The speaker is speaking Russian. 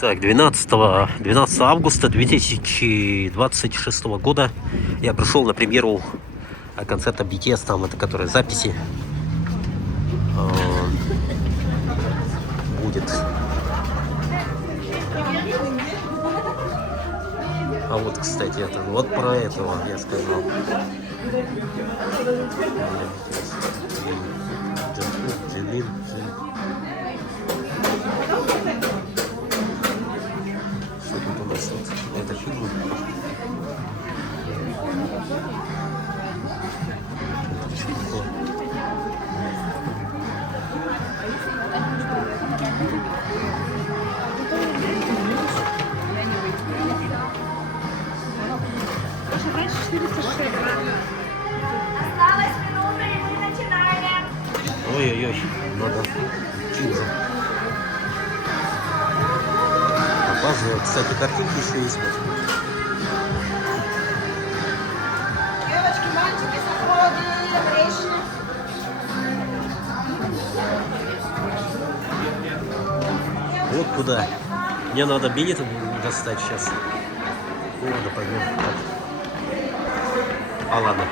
Так, 12 августа 2026 года я пришел на премьеру концерта BTS, там это, которые записи будет. А вот, кстати, это вот про этого я сказал. Джинин. Что тут у нас? Вот, это фильм. Осталась минута, и мы начинаем. Ой-ой-ой, надо чудо. Опаздываю. Кстати, картинки еще есть. Девочки, мальчики, заходи, обречены. Вот куда. Мне надо билеты достать сейчас. Ну, ладно, пойдем. А ладно.